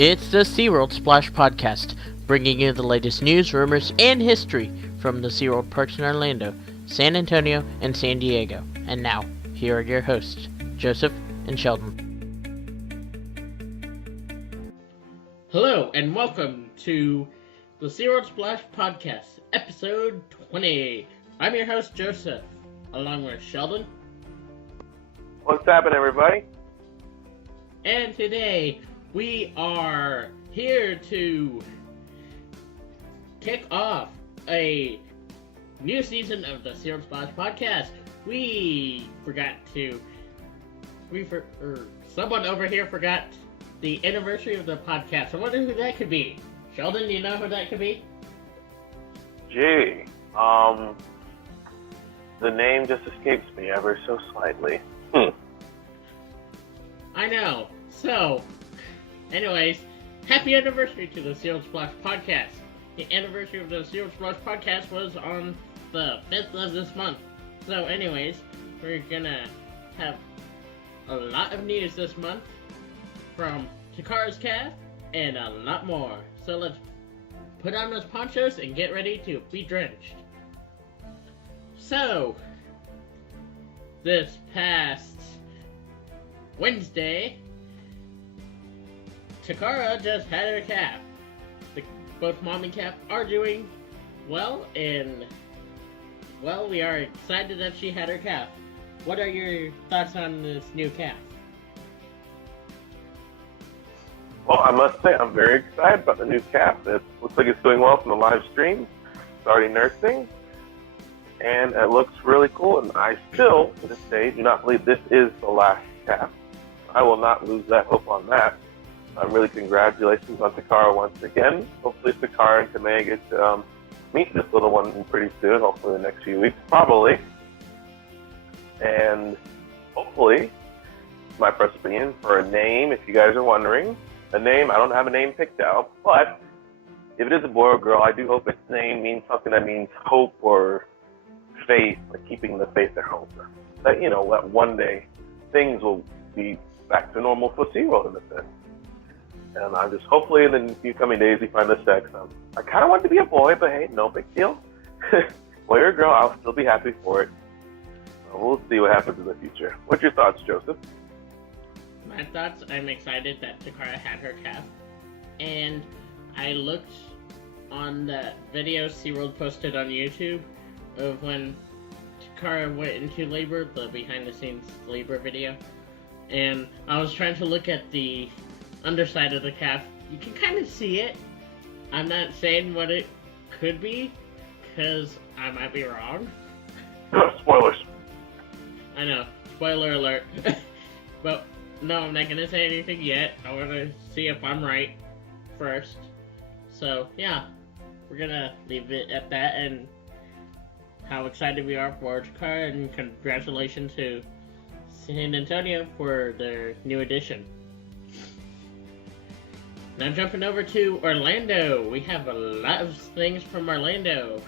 It's the SeaWorld Splash Podcast, bringing you the latest news, rumors, and history from the SeaWorld parks in Orlando, San Antonio, and San Diego. And now, here are your hosts, Joseph and Sheldon. Hello, and welcome to the SeaWorld Splash Podcast, episode 20. I'm your host, Joseph, along with Sheldon. What's happening, everybody? And today, we are here to kick off a new season of the SeaWorld Splash Podcast. Someone over here forgot the anniversary of the podcast. I wonder who that could be. Sheldon, do you know who that could be? Gee, the name just escapes me ever so slightly. I know. So, anyways, happy anniversary to the SeaWorld Splash Podcast. The anniversary of the SeaWorld Splash Podcast was on the 5th of this month. So, anyways, we're gonna have a lot of news this month from Takara's Caf and a lot more. So let's put on those ponchos and get ready to be drenched. So, this past Wednesday, Takara just had her calf. Both mom and calf are doing well, and well, we are excited that she had her calf. What are your thoughts on this new calf? Well, I must say I'm very excited about the new calf. It looks like it's doing well from the live stream. It's already nursing, and it looks really cool. And I still, to this day, do not believe this is the last calf. I will not lose that hope on that. Really, congratulations on Takara once again. Hopefully Takara and Kamei get to meet this little one pretty soon, hopefully in the next few weeks, probably. And hopefully, my first opinion for a name, if you guys are wondering, I don't have a name picked out, but if it is a boy or girl, I do hope its name means something that means hope or faith, like keeping the faith at home. That, that one day things will be back to normal for SeaWorld in a sense. And I'm just, hopefully in the few coming days we find the sex. I kind of want it to be a boy, but hey, no big deal. Boy or girl, I'll still be happy for it. We'll see what happens in the future. What's your thoughts, Joseph? My thoughts, I'm excited that Takara had her calf. And I looked on the video SeaWorld posted on YouTube of when Takara went into labor, the behind the scenes labor video. And I was trying to look at the underside of the calf. You can kind of see it. I'm not saying what it could be, because I might be wrong. Spoilers. I know. Spoiler alert. But no, I'm not going to say anything yet. I want to see if I'm right first. So, yeah. We're going to leave it at that, and how excited we are for Takara, and congratulations to San Antonio for their new addition. Now jumping over to Orlando, we have a lot of things from Orlando.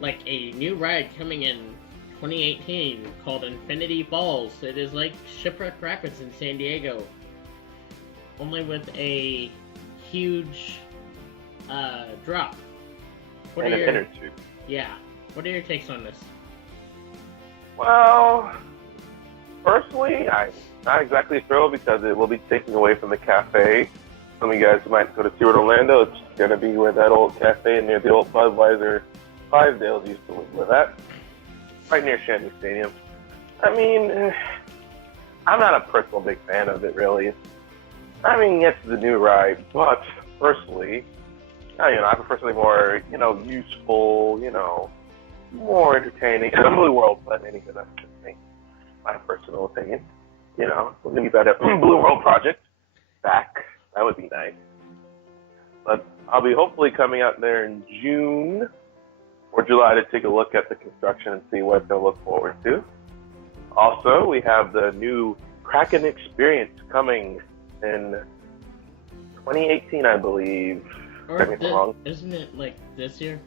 Like a new ride coming in 2018 called Infinity Falls. It is like Shipwreck Rapids in San Diego, only with a huge drop. And an inner tube. Yeah. What are your takes on this? Well, personally, I'm not exactly thrilled because it will be taking away from the cafe. Some of you guys might go to SeaWorld Orlando. It's going to be where that old cafe near the old Budweiser Fivedales used to live at, right near Shandy Stadium. I mean, I'm not a personal big fan of it, really. I mean, yes, it's a new ride, but personally, I prefer something more, useful, more entertaining. Blue World, but anyway, that's just me. My personal opinion. We're going to be better at Blue World Project back. That would be nice. But I'll be hopefully coming out there in June or July to take a look at the construction and see what to look forward to. Also, we have the new Kraken experience coming in 2018, I believe. Correct me if I'm wrong. Isn't it like this year?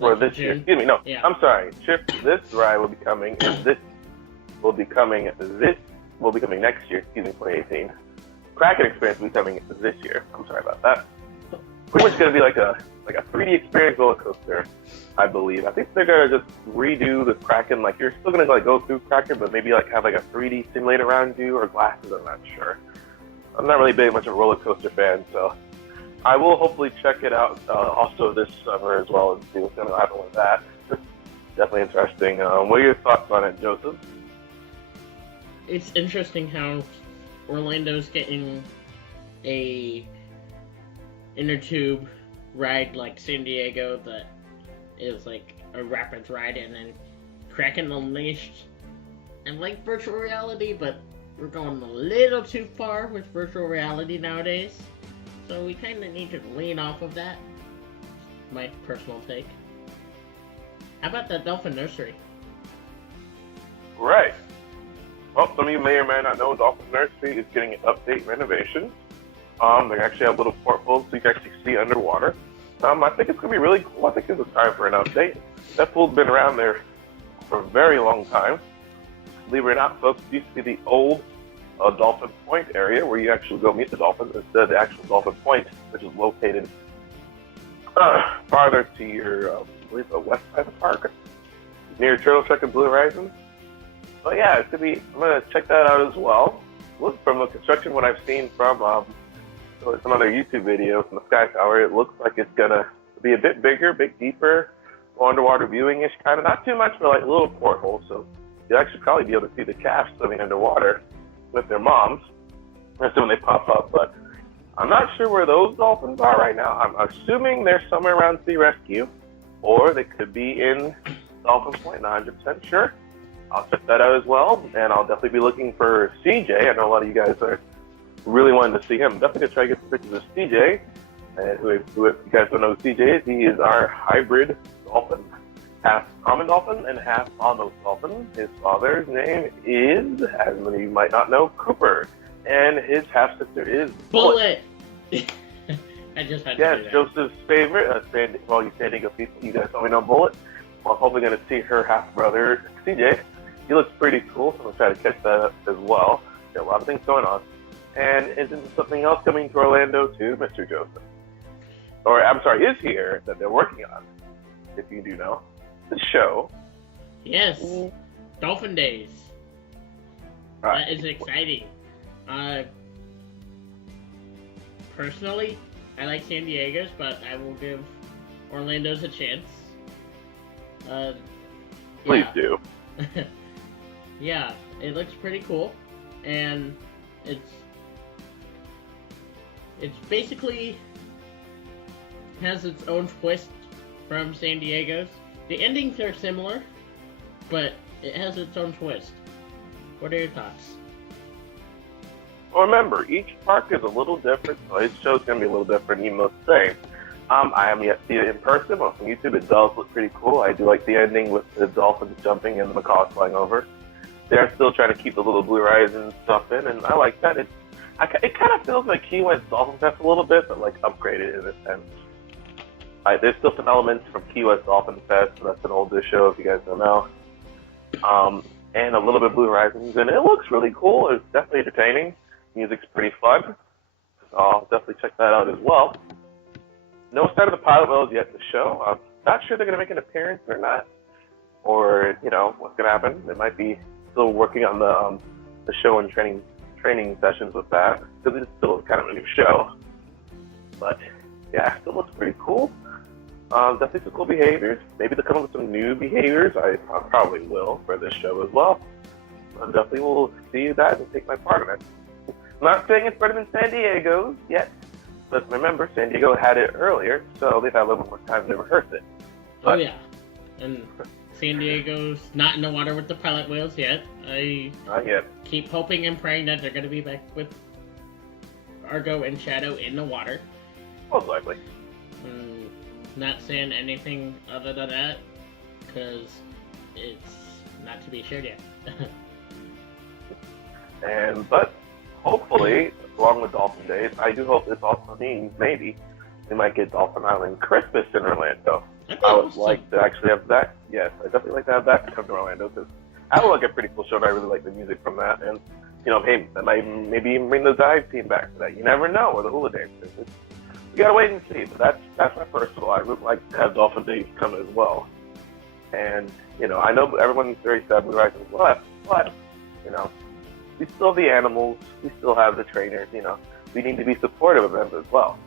Or this year. Excuse me, no. Yeah. I'm sorry. This ride will be coming, and this will be coming next year, 2018. Kraken experience will be coming this year. I'm sorry about that. Pretty much going to be like a 3D experience roller coaster, I believe. I think they're going to just redo the Kraken. Like, you're still going to like go through Kraken, but maybe like have like a 3D simulator around you or glasses. I'm not sure. I'm not really much of a roller coaster fan, so I will hopefully check it out also this summer as well and see what's going to happen with that. Definitely interesting. What are your thoughts on it, Joseph? It's interesting how Orlando's getting a inner tube ride like San Diego that is like a rapids ride, and then Kraken Unleashed and like virtual reality, but we're going a little too far with virtual reality nowadays, so we kind of need to lean off of that. My personal take. How about the Dolphin Nursery? Right. Well, some of you may or may not know Dolphin Nursery is getting an update renovation. They actually have little portholes so you can actually see underwater. I think it's going to be really cool. I think it's time for an update. That pool's been around there for a very long time. Believe it or not, folks, it used to be the old Dolphin Point area where you actually go meet the dolphins instead of the actual Dolphin Point, which is located farther to your, I believe, the west side of the park, near Turtle Truck and Blue Horizon. But yeah, I'm going to check that out as well. Look, from the construction, what I've seen from some other YouTube videos from the Sky Tower, it looks like it's going to be a bit bigger, a bit deeper, more underwater viewing-ish kind of. Not too much, but like a little porthole, so you'll actually probably be able to see the calves swimming underwater with their moms. That's when they pop up, but I'm not sure where those dolphins are right now. I'm assuming they're somewhere around Sea Rescue, or they could be in Dolphin Point, not 100% sure. I'll check that out as well, and I'll definitely be looking for CJ. I know a lot of you guys are really wanting to see him. Definitely gonna try to get some pictures of CJ. And who if you guys don't know who CJ is, he is our hybrid dolphin. Half common dolphin and half hognose dolphin. His father's name is, as many of you might not know, Cooper. And his half-sister is Bullet. I just had to yeah, do that. Joseph's favorite. For all you San Diego people, you guys probably know Bullet. Well, I'm hopefully going to see her half-brother, CJ. He looks pretty cool, so I'm going to try to catch that up as well. Got a lot of things going on. And isn't something else coming to Orlando too, Mr. Joseph? Or, I'm sorry, is here that they're working on, if you do know. The show. Yes. Dolphin Days. Right. That is exciting. Personally, I like San Diego's, but I will give Orlando's a chance. Please do. Yeah, it looks pretty cool, and it's basically has its own twist from San Diego's. The endings are similar, but it has its own twist. What are your thoughts? Well, remember, each park is a little different, so each show's going to be a little different, even though it's the same. I haven't yet seen it in person, but from YouTube it does look pretty cool. I do like the ending with the dolphins jumping and the macaws flying over. They're still trying to keep the little Blue Horizon stuff in, and I like that. It kind of feels like Key West Dolphin Fest a little bit, but like upgraded in a sense. There's still some elements from Key West Dolphin Fest, so that's an older show if you guys don't know. And a little bit of Blue Horizons, and it looks really cool. It's definitely entertaining. Music's pretty fun, so I'll definitely check that out as well. No sign of the pilot whales yet to show. I'm not sure they're going to make an appearance or not, or what's going to happen. They might be still working on the show and training sessions with that, because it's still kind of a new show. But yeah, it still looks pretty cool. Definitely some cool behaviors. Maybe they'll come up with some new behaviors. I probably will for this show as well. I definitely will see that and take my part in it. I'm not saying it's better than San Diego's yet, but remember, San Diego had it earlier, so they've had a little more time to rehearse it. But, oh yeah, and San Diego's not in the water with the pilot whales yet. Not yet. Keep hoping and praying that they're going to be back with Argo and Shadow in the water. Most likely. Not saying anything other than that, because it's not to be shared yet. But hopefully, along with Dolphin Days, I do hope this also means maybe we might get Dolphin Island Christmas in Orlando. I would like to actually have that. Yes, I'd definitely like to have that come to Orlando, because that would look a pretty cool show, and I really like the music from that. And maybe even bring the dive team back for that. You never know, or the hula dancers. We gotta wait and see. But that's my first goal. I would like to have Dolphin Days come as well. And I know everyone's very sad with Rise of the Left, but we still have the animals. We still have the trainers. We need to be supportive of them as well.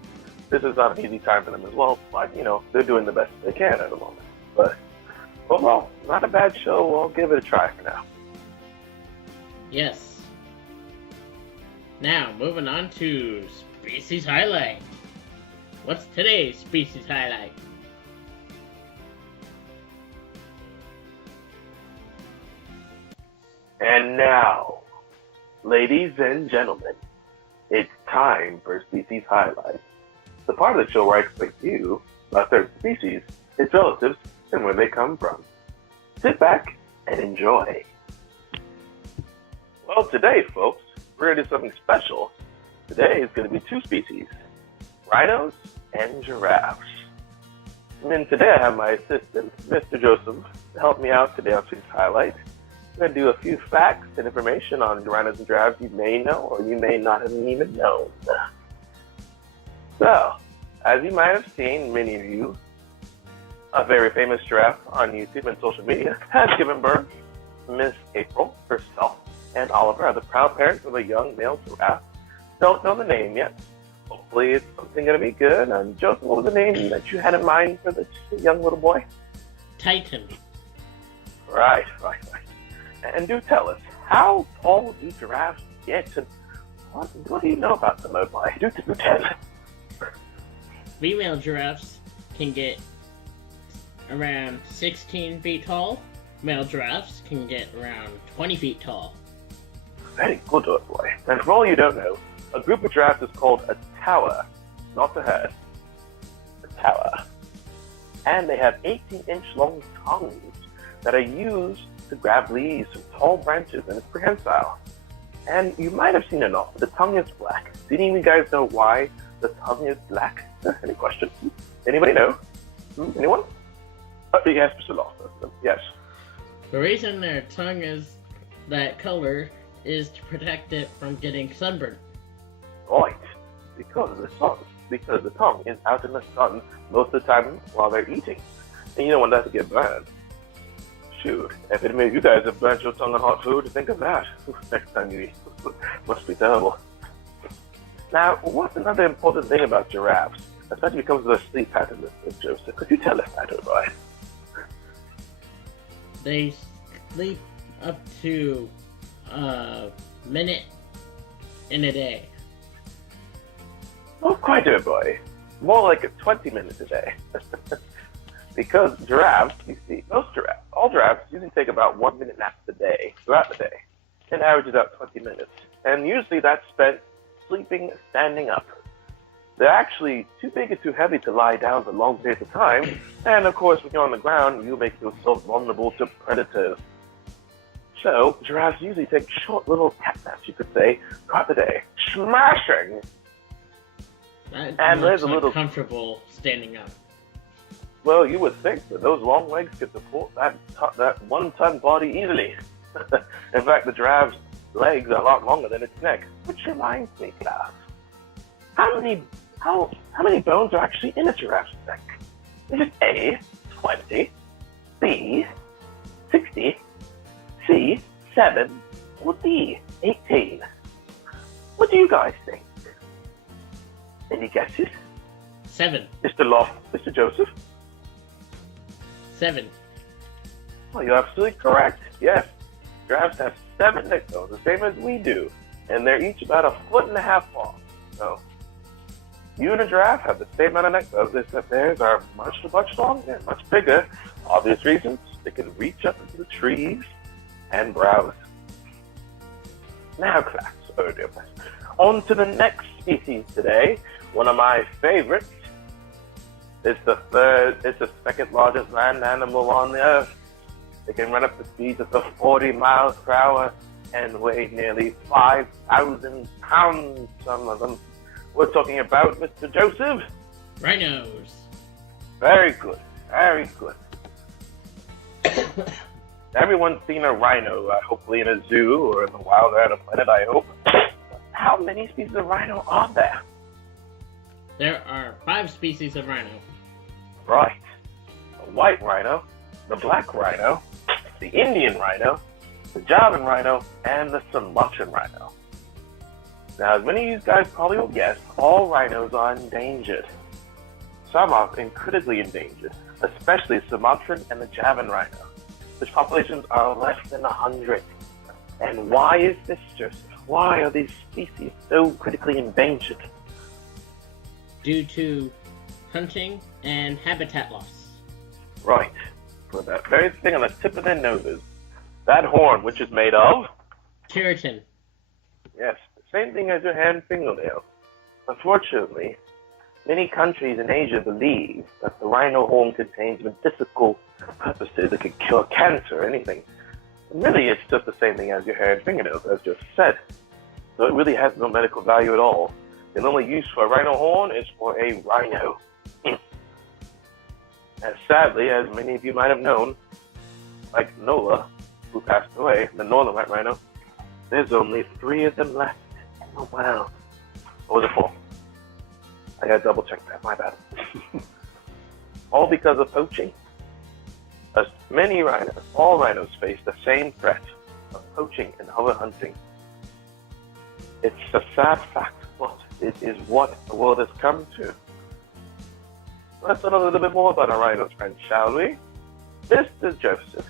This is not an easy time for them as well, but they're doing the best they can at the moment. But overall, not a bad show. We'll give it a try for now. Yes. Now, moving on to Species Highlight. What's today's Species Highlight? And now, ladies and gentlemen, it's time for Species Highlight, the part of the show where I explain to you about certain species, its relatives, and where they come from. Sit back and enjoy. Well, today, folks, we're going to do something special. Today is going to be two species, rhinos and giraffes. And then today I have my assistant, Mr. Joseph, to help me out today on Species Highlight. We're going to do a few facts and information on rhinos and giraffes you may know or you may not have even known. So, as you might have seen, many of you, a very famous giraffe on YouTube and social media has given birth. Miss April herself and Oliver are the proud parents of a young male giraffe. Don't know the name yet. Hopefully it's something going to be good. And Joseph, what was the name that you had in mind for this young little boy? Titan. Right. And do tell us, how tall do giraffes get? And what do you know about them, oh boy? Do tell us. Female giraffes can get around 16 feet tall. Male giraffes can get around 20 feet tall. Very good, oh boy. And for all you don't know, a group of giraffes is called a tower, not a herd. A tower. And they have 18-inch long tongues that are used to grab leaves from tall branches, and it's prehensile. And you might have seen it all. The tongue is black. Do any of you guys know why the tongue is black? Any questions? Anybody know? Anyone? Yes, Mr. Lawson. Yes. The reason their tongue is that color is to protect it from getting sunburned. Right. Because of the sun. Because the tongue is out in the sun most of the time while they're eating. And you don't want that to get burned. Shoot, if it made you guys have burnt your tongue on hot food, think of that. Next time you eat. Must be terrible. Now, what's another important thing about giraffes? Especially when it comes to their sleep pattern, Mr. Joseph. Could you tell us that, oh boy? They sleep up to a minute in a day. Not quite, oh boy. More like 20 minutes a day. Because giraffes, you see, all giraffes usually take about 1 minute naps a day, throughout the day. It averages out 20 minutes. And usually that's spent sleeping, standing up. They're actually too big and too heavy to lie down for long periods of time. And of course, when you're on the ground, you make yourself vulnerable to predators. So, giraffes usually take short little cat naps, you could say, throughout the day. Smashing! And there's a little comfortable standing up. Well, you would think that those long legs could support that 1-ton body easily. In fact, the giraffe's legs are a lot longer than its neck. Which reminds me, class, how many bones are actually in a giraffe's neck? Is it A, 20, B, 60, C, 7, or D, 18? What do you guys think? Any guesses? 7. Mr. Joseph? 7. Well, you're absolutely correct. Yes, giraffes have 7 neck bones, the same as we do, and they're each about 1.5 feet long. So, you and a giraffe have the same amount of neck bones, except theirs are much longer and much bigger. Obvious reasons, they can reach up into the trees and browse. Now, class, oh dear, on to the next species today. One of my favorites. It's the second largest land animal on the earth. They can run up to speeds of 40 miles per hour and weigh nearly 5,000 pounds, some of them. We're talking about Mr. Joseph. Rhinos. Very good, very good. Everyone's seen a rhino, hopefully in a zoo or in the wild or on a planet, I hope. How many species of rhino are there? There are 5 species of rhino. Right. The white rhino, the black rhino, the Indian rhino, the Javan rhino, and the Sumatran rhino. Now, as many of you guys probably will guess, all rhinos are endangered. Some are critically endangered, especially Sumatran and the Javan rhino, which populations are less than 100. And why is this, Joseph? Why are these species so critically endangered? Due to hunting and habitat loss. Right. For that very thing on the tip of their noses. That horn, which is made of? Keratin. Yes, the same thing as your hand fingernail. Unfortunately, many countries in Asia believe that the rhino horn contains medicinal purposes that could cure cancer or anything. And really, it's just the same thing as your hair and fingernails, as just said. So it really has no medical value at all. The only use for a rhino horn is for a rhino. And sadly, as many of you might have known, like Nola, who passed away, the northern white rhino, there's only 3 of them left. Oh wow. Or was it 4? I gotta double check that, my bad. All because of poaching. As many rhinos, all rhinos face the same threat of poaching and overhunting. It's a sad fact, but it is what the world has come to. Let's learn a little bit more about our rhinos, friends, shall we? Mr. Joseph.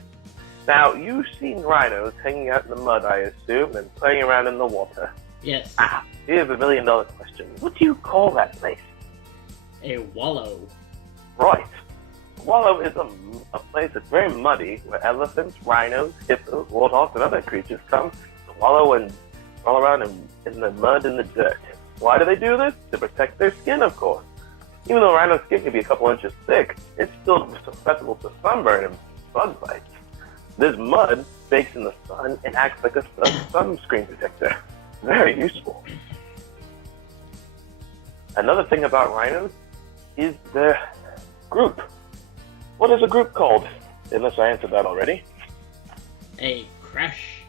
Now, you've seen rhinos hanging out in the mud, I assume, and playing around in the water. Yes. Here's $1 million question. What do you call that place? A wallow. Right. Wallow is a place that's very muddy, where elephants, rhinos, hippos, warthogs, and other creatures come to wallow and roll around in the mud and the dirt. Why do they do this? To protect their skin, of course. Even though rhino's skin can be a couple inches thick, it's still susceptible to sunburn and bug bites. This mud bakes in the sun and acts like a sunscreen protector. Very useful. Another thing about rhinos is their group. What is a group called? Unless I answered that already. A crash.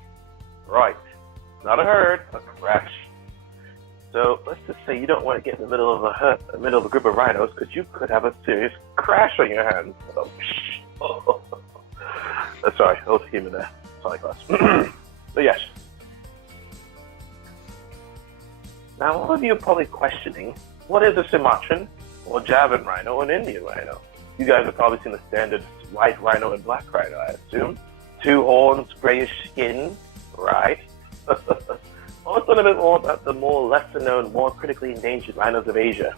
Right. Not a herd, a crash. So let's just say you don't want to get in the middle of a group of rhinos, because you could have a serious crash on your hands. Oh, sorry, a little humor there. Sorry, class. So yes. Now, all of you are probably questioning, what is a Sumatran or Javan rhino or an Indian rhino? You guys have probably seen the standard white rhino and black rhino, I assume. 2 horns, grayish skin, right? Well, let's learn a bit more about the more lesser-known, more critically endangered rhinos of Asia.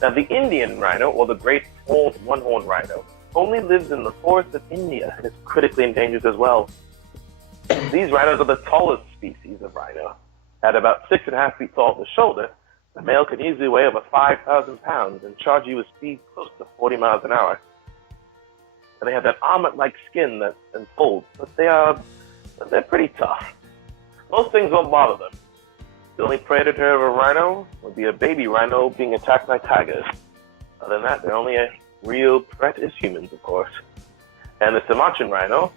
Now, the Indian rhino, or the great horned one-horned rhino, only lives in the forests of India and is critically endangered as well. These rhinos are the tallest species of rhino. At about 6.5 feet tall at the shoulder, the male can easily weigh over 5,000 pounds and charge you with speed close to 40 miles an hour. And they have that armor-like skin that unfolds, but they're pretty tough. Most things won't bother them. The only predator of a rhino would be a baby rhino being attacked by tigers. Other than that, their only real threat is humans, of course. And the Sumatran rhino,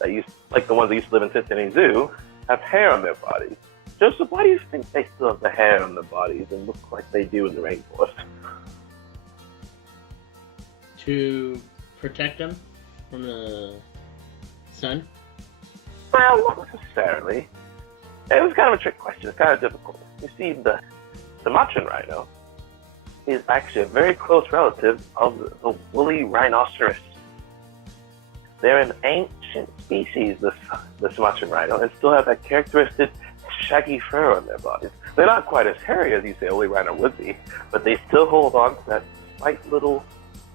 like the ones that used to live in Cincinnati Zoo, have hair on their bodies. Joseph, why do you think they still have the hair on their bodies and look like they do in the rainforest? To protect them from the sun? Well, not necessarily. It was kind of a trick question. It's kind of difficult. You see, the Sumatran rhino is actually a very close relative of the woolly rhinoceros. They're an ancient species, the Sumatran rhino, and still have that characteristic shaggy fur on their bodies. They're not quite as hairy as you say a woolly rhino would be, but they still hold on to that slight little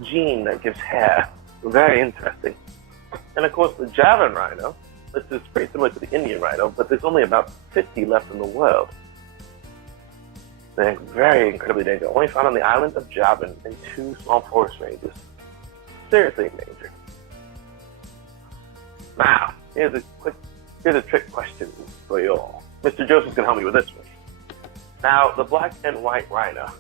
gene that gives hair. Very interesting. And of course, the Javan rhino, this is pretty similar to the Indian rhino, but there's only about 50 left in the world. They're very incredibly dangerous. Only found on the island of Javan in 2 small forest ranges. Seriously endangered. Now, here's a trick question for you all. Mr. Joseph can help me with this one. Now, the black and white rhino.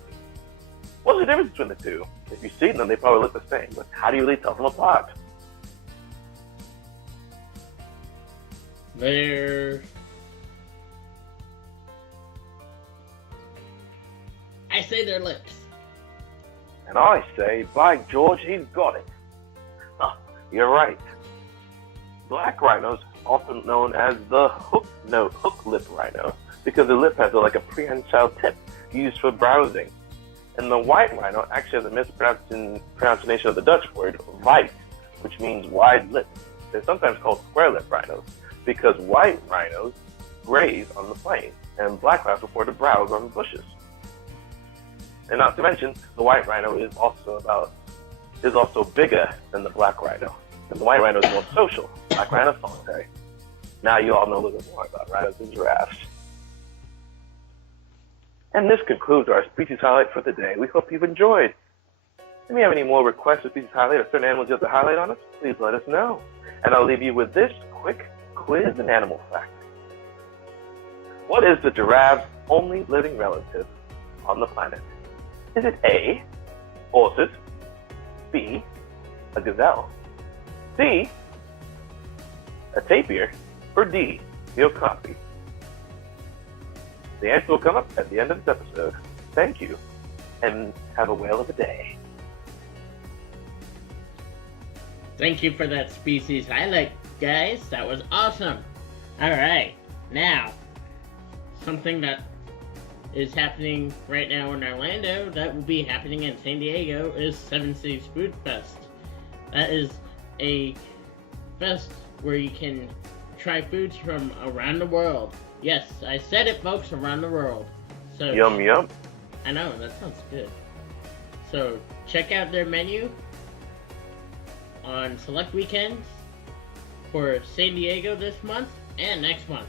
What's the difference between the two? If you've seen them, they probably look the same, but how do you really tell them apart? They're... I say their lips. And I say, by George, he's got it. Huh, you're right. Black rhinos, often known as the hook lip rhino, because the lip has like a prehensile tip used for browsing. And the white rhino actually has a mispronunciation of the Dutch word wijd, which means wide lip. They're sometimes called square lip rhinos because white rhinos graze on the plain and black rhinos prefer to browse on bushes. And not to mention, the white rhino is also bigger than the black rhino. And the white rhino is more social. Black rhino is solitary. Now you all know a little bit more about rhinos and giraffes. And this concludes our species highlight for the day. We hope you've enjoyed. If you have any more requests for species highlight or certain animals you have to highlight on us, please let us know. And I'll leave you with this quick quiz and animal fact. What is the giraffe's only living relative on the planet? Is it A, horses, B, a gazelle, C, a tapir, or D, the okapi? The answer will come up at the end of this episode. Thank you, and have a whale of a day. Thank you for that species highlight, guys. That was awesome. Alright, now, something that is happening right now in Orlando that will be happening in San Diego is Seven Cities Food Fest. That is a fest where you can try foods from around the world. Yes, I said it, folks, around the world. So Yum, yum. I know, that sounds good. So check out their menu on select weekends for San Diego this month and next month.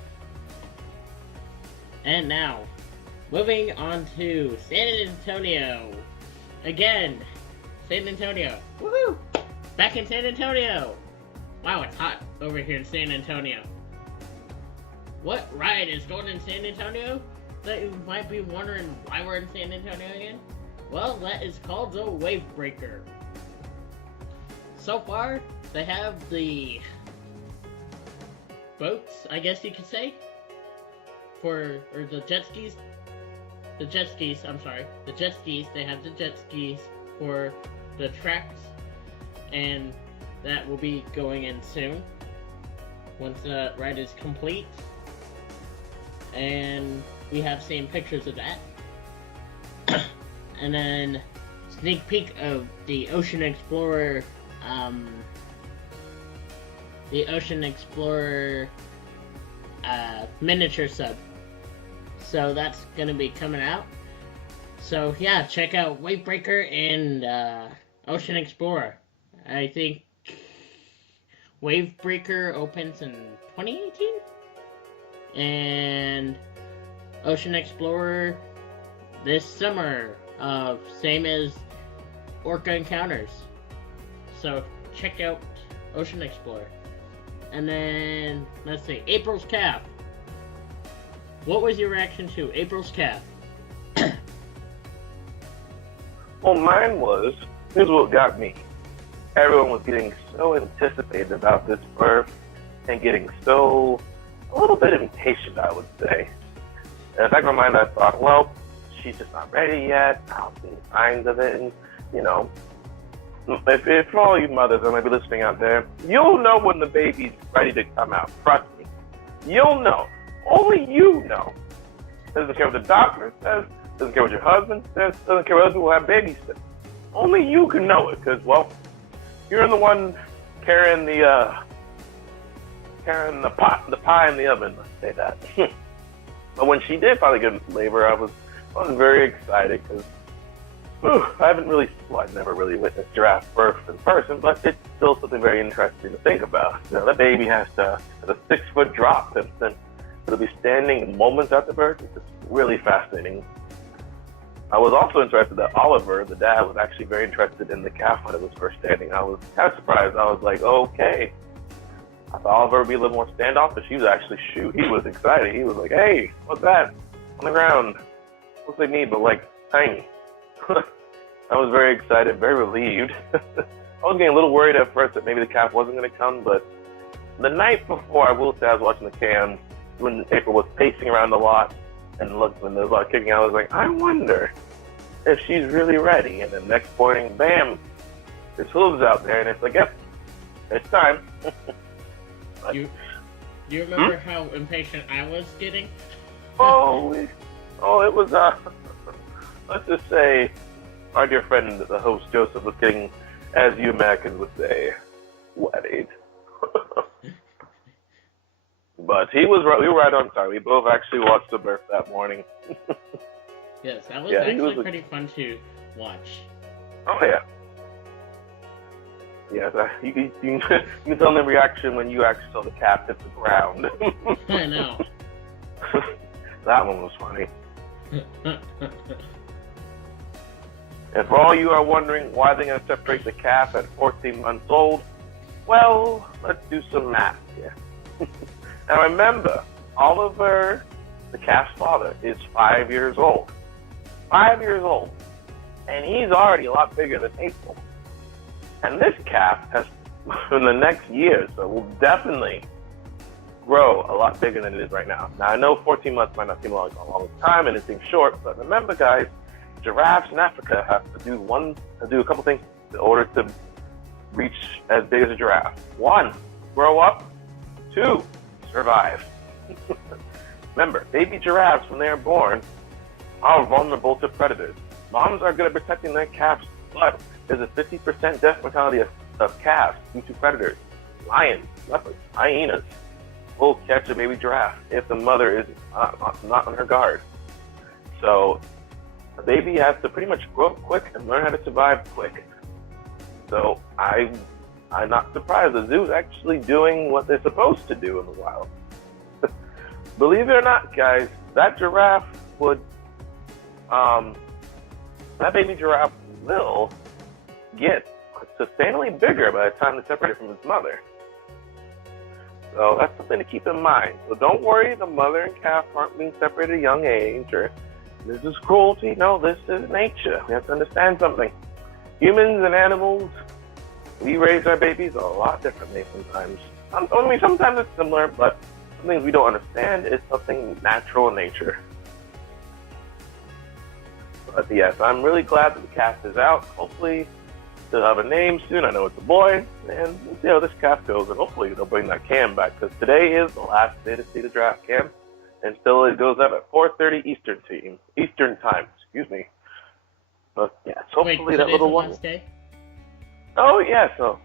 And now, moving on to San Antonio. Again, San Antonio. Woohoo! Back in San Antonio. Wow, it's hot over here in San Antonio. What ride is going in San Antonio? That you might be wondering why we're in San Antonio again? Well, that is called the Wave Breaker. So far, they have the boats, I guess you could say, or the jet skis. The jet skis, they have the jet skis for the tracks, and that will be going in soon, once the ride is complete. And we have seen pictures of that. And then, sneak peek of the Ocean Explorer, miniature sub. So that's gonna be coming out. So yeah, check out Wavebreaker and Ocean Explorer. I think Wavebreaker opens in 2018, and Ocean Explorer this summer. Same as Orca Encounters. So check out Ocean Explorer. And then let's see, April's Calf. What was your reaction to April's Calf? Well, mine was, here's what got me. Everyone was getting so anticipated about this birth and getting a little bit impatient, I would say. And in the back of my mind, I thought, well, she's just not ready yet. I don't see any signs of it. And, you know, if for all you mothers that might be listening out there, you'll know when the baby's ready to come out. Trust me. You'll know. Only you know. Doesn't care what the doctor says. Doesn't care what your husband says. Doesn't care what other people have babysit. Only you can know it, because, well, you're the one carrying the pie in the oven. Let's say that. But when she did finally get into labor, I was very excited because I've never really witnessed giraffe birth in person, but it's still something very interesting to think about. You know, that baby has a 6-foot drop, and then it'll be standing moments after birth. It's just really fascinating. I was also interested that Oliver, the dad, was actually very interested in the calf when it was first standing. I was kind of surprised. I was like, okay. I thought Oliver would be a little more standoffish. He was actually, he was excited. He was like, hey, what's that on the ground? Looks like me, but like tiny. I was very excited, very relieved. I was getting a little worried at first that maybe the calf wasn't going to come, but the night before, I will say I was watching the cam when April was pacing around a lot and looked when there was a lot of kicking out. I was like, I wonder if she's really ready. And the next morning, bam, there's hooves out there, and it's like, yep, it's time. Do you remember how impatient I was getting? It was, let's just say, our dear friend, the host, Joseph, was getting, as you Americans would say, wedded. But we were right on time. We both actually watched the birth that morning. Yes, that was actually pretty fun to watch. Oh, yeah. Yes, you can tell the reaction when you actually saw the calf hit the ground. I know. That one was funny. And for all you are wondering why they're going to separate the calf at 14 months old, well, let's do some math here. Now remember, Oliver, the calf's father, is 5 years old. 5 years old. And he's already a lot bigger than April. And this calf has, in the next year, so will definitely grow a lot bigger than it is right now. Now I know 14 months might not seem like a long time and it seems short, but remember guys, giraffes in Africa have to do a couple things in order to reach as big as a giraffe. 1, grow up. 2, survive. Remember, baby giraffes, when they are born, are vulnerable to predators. Moms are good at protecting their calves, but there's a 50% death mortality of calves due to predators. Lions, leopards, hyenas will catch a baby giraffe if the mother is not on her guard. So the baby has to pretty much grow up quick and learn how to survive quick. So I'm not surprised. The zoo's actually doing what they're supposed to do in the wild. Believe it or not, guys, that giraffe would, that baby giraffe will get sustainably bigger by the time they separate it from its mother. So that's something to keep in mind. So don't worry, the mother and calf aren't being separated at a young age, or this is cruelty. No, this is nature. We have to understand something. Humans and animals, we raise our babies a lot differently sometimes. Sometimes it's similar, but some things we don't understand is something natural in nature. But yes, I'm really glad that the calf is out. Hopefully they'll have a name soon. I know it's a boy, and we'll see how this calf goes, and hopefully they'll bring that cam back, because today is the last day to see the giraffe cam, and still it goes up at 4:30 Eastern time. Excuse me. But yes, hopefully that little one. Last day? Oh yeah. So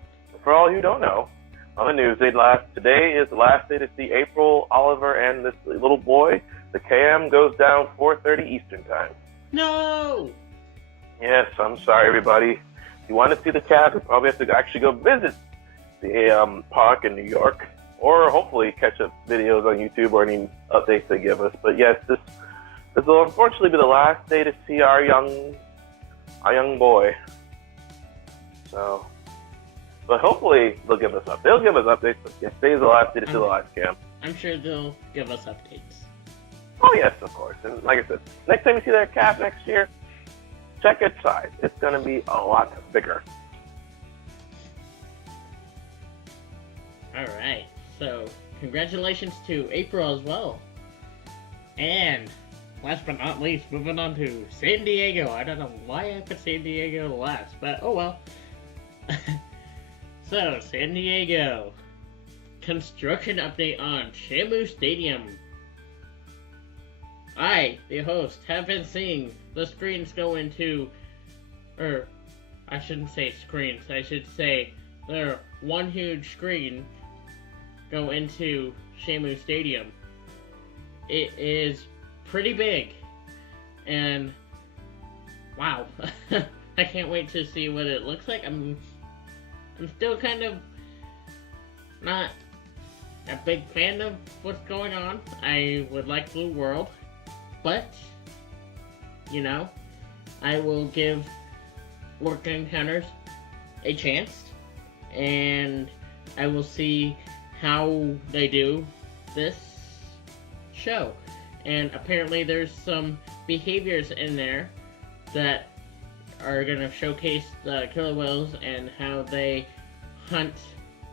for all who don't know, on the news, today is the last day to see April, Oliver, and this little boy. The cam goes down 4:30 Eastern time. No. Yes, I'm sorry, everybody. If you want to see the calf, you probably have to actually go visit the park in New York, or hopefully catch up videos on YouTube or any updates they give us. But yes, this will unfortunately be the last day to see our young boy. So, but hopefully they'll give us updates. They'll give us updates. But yes, today's the last day to see the live cam. I'm sure they'll give us updates. Oh yes, of course. And like I said, next time you see that calf next year, check its size. It's going to be a lot bigger. All right. So, congratulations to April as well. And last but not least, moving on to San Diego. I don't know why I put San Diego last, but oh well. So, San Diego. Construction update on Shamu Stadium. I, the host, have been seeing the screens go into, or I shouldn't say screens, I should say the one huge screen go into Shamu Stadium. It is pretty big, and wow, I can't wait to see what it looks like. I'm still kind of not a big fan of what's going on. I would like Blue World, but you know, I will give Work Encounters a chance, and I will see how they do this show. And apparently there's some behaviors in there that are going to showcase the killer whales and how they hunt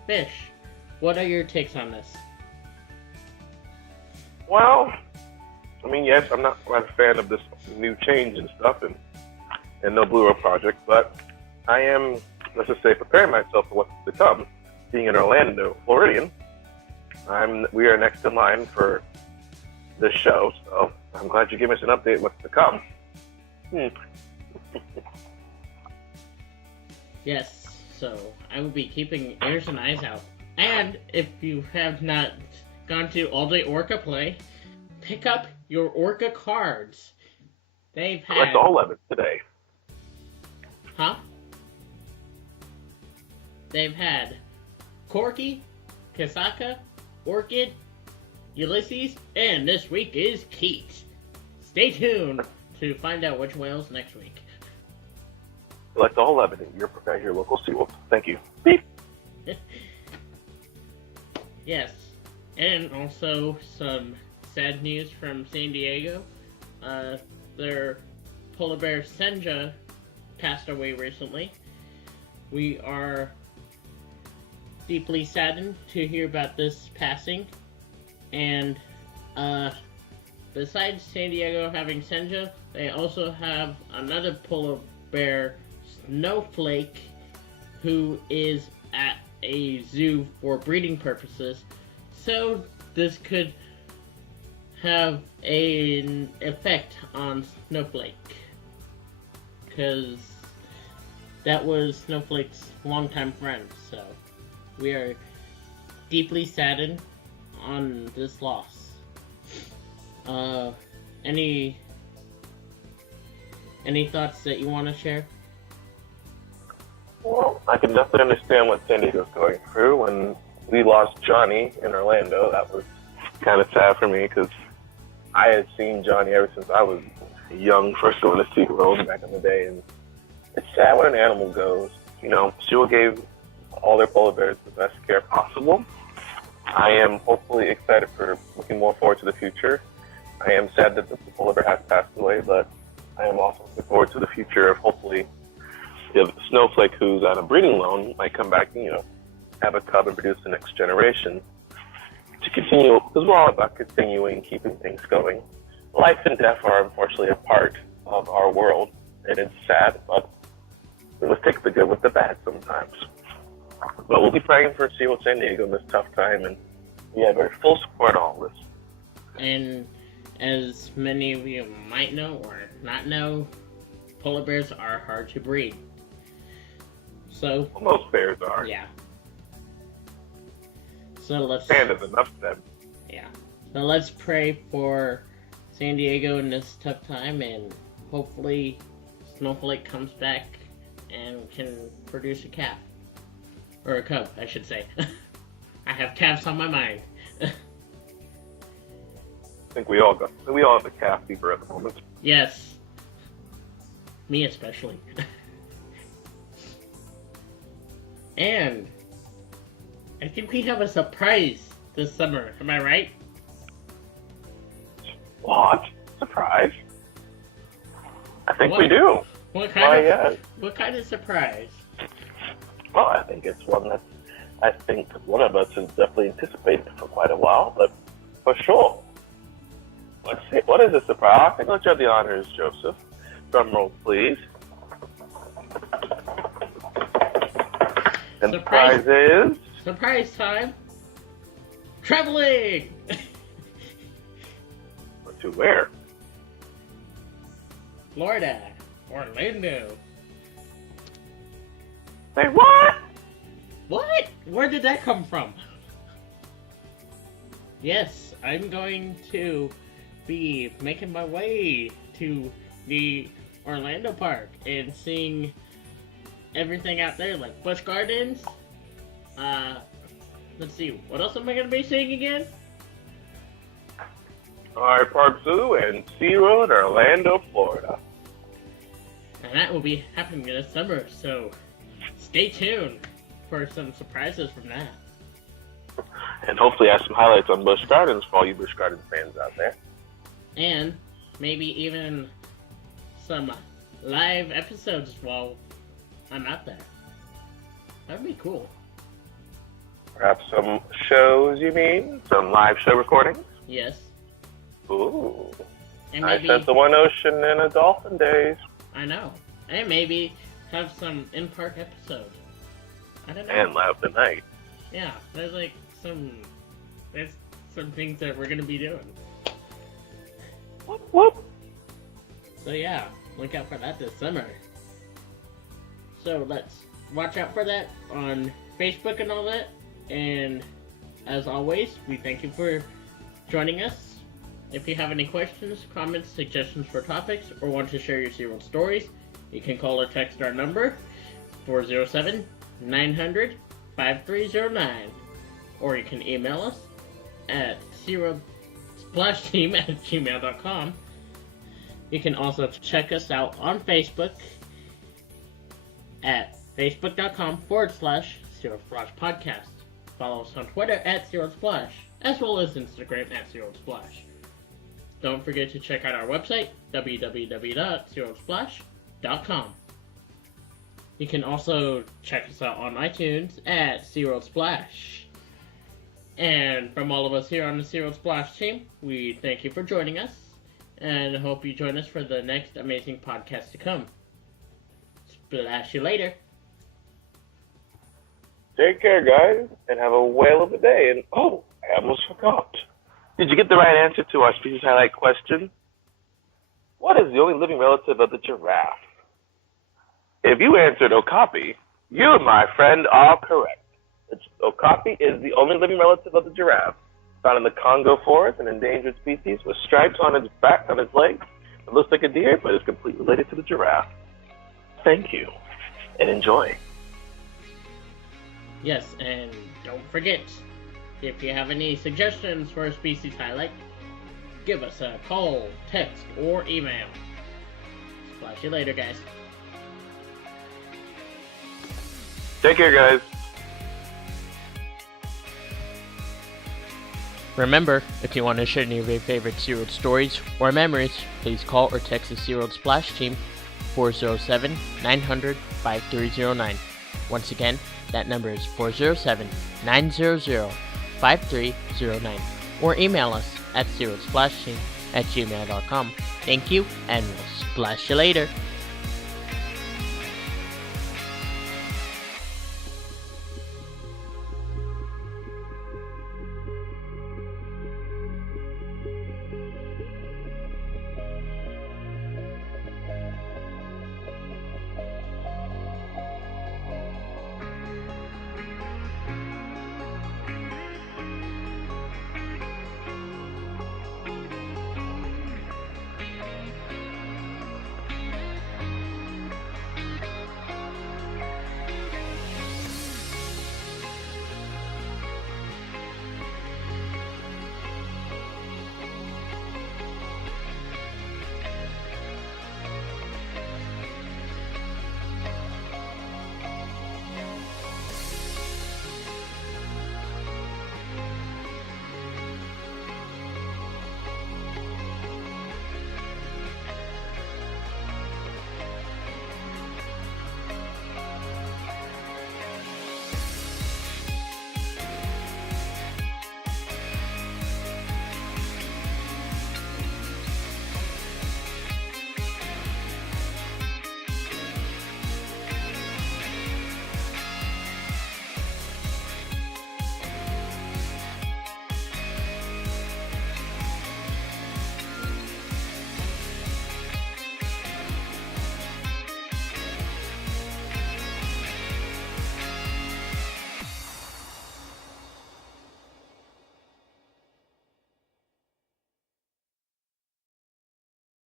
fish what are your takes on this? Well, I mean, yes, I'm not quite a fan of this new change and stuff, and no Blue World project, but I am, let's just say, preparing myself for what's to come. Being an Orlando Floridian, we are next in line for this show, so I'm glad you gave us an update what's to come. Yes, so I will be keeping ears and eyes out. And if you have not gone to All Day Orca Play, pick up your Orca cards. They've had... Collect all of it today. Huh? They've had Corky, Kasaka, Orchid, Ulysses, and this week is Keat. Stay tuned to find out which whales next week. Collect all 11 at your local SeaWorld. Thank you. Beep. Yes, and also some sad news from San Diego. Their polar bear Senja passed away recently. We are deeply saddened to hear about this passing, and besides San Diego having Senja, they also have another polar bear, Snowflake, who is at a zoo for breeding purposes. So this could have an effect on Snowflake, because that was Snowflake's longtime friend. So we are deeply saddened on this loss. Any thoughts that you want to share? Well, I can definitely understand what San Diego's going through. When we lost Johnny in Orlando, that was kind of sad for me because I had seen Johnny ever since I was young, first going to SeaWorld back in the day, and it's sad when an animal goes. You know, SeaWorld gave all their polar bears the best care possible. I am hopefully excited for looking more forward to the future. I am sad that the polar bear has passed away, but I am also looking forward to the future of hopefully the Snowflake, who's on a breeding loan, might come back and, have a cub and produce the next generation to continue, because we're all about continuing, keeping things going. Life and death are unfortunately a part of our world, and it's sad, but we must take the good with the bad sometimes. But we'll be praying for SeaWorld San Diego in this tough time, and we have our full support on all this. And as many of you might know or not know, polar bears are hard to breed. So Most bears are. yeah. So let's. Pandas, enough said. Yeah. So let's pray for San Diego in this tough time, and hopefully Snowflake comes back and can produce a calf. Or a cub, I should say. I have calves on my mind. I think we all have a calf fever at the moment. Yes. Me especially. And I think we have a surprise this summer. Am I right? What? Surprise? I think What? we do. What kind yes. What kind of surprise? Well, I think it's one that I think one of us has definitely anticipated for quite a while, but for sure. Let's see. What is the surprise? I think let's have the honors, Joseph. Drum roll, please. And the prize is... Surprise time! Traveling! To where? Florida. Orlando. Say what? What? Where did that come from? Yes, I'm going to be making my way to the Orlando Park and seeing everything out there, like Busch Gardens. Let's see, what else am I going to be seeing again? Our Park Zoo and SeaWorld, Orlando, Florida. And that will be happening this summer, so stay tuned for some surprises from that. And hopefully have some highlights on Busch Gardens for all you Busch Gardens fans out there. And maybe even some live episodes while I'm out there. That would be cool. Perhaps some shows, you mean? Some live show recordings? Yes. Ooh. And I maybe, sent the one ocean in a dolphin days. I know. And maybe have some in-park episodes. I don't know. And Loud Tonight. Yeah, there's some things that we're gonna be doing. Whoop, whoop. So yeah, look out for that this summer. So let's watch out for that on Facebook and all that. And as always, we thank you for joining us. If you have any questions, comments, suggestions for topics, or want to share your SeaWorld stories, you can call or text our number, 407-900-5309. Or you can email us at SeaWorldSplashTeam@gmail.com. You can also check us out on Facebook at facebook.com/SeaWorld Podcast. Follow us on Twitter at SeaWorld Splash, as well as Instagram at SeaWorld Splash. Don't forget to check out our website, www.SeaWorldSplash.com. You can also check us out on iTunes at SeaWorld Splash. And from all of us here on the SeaWorld Splash team, we thank you for joining us, and hope you join us for the next amazing podcast to come. Splash you later. Take care, guys, and have a whale of a day. And, oh, I almost forgot. Did you get the right answer to our species highlight question? What is the only living relative of the giraffe? If you answered okapi, you, my friend, are correct. Okapi is the only living relative of the giraffe, found in the Congo forest, an endangered species with stripes on its back, on its legs. It looks like a deer, but is completely related to the giraffe. Thank you, and enjoy. Yes, and don't forget, if you have any suggestions for a species highlight, give us a call, text, or email. Splash you later, guys. Take care, guys. Remember, if you want to share any of your favorite SeaWorld stories or memories, please call or text the SeaWorld Splash Team 407-900-5309. Once again, that number is 407-900-5309. Or email us at SeaWorldSplashTeam@gmail.com. Thank you, and we'll splash you later.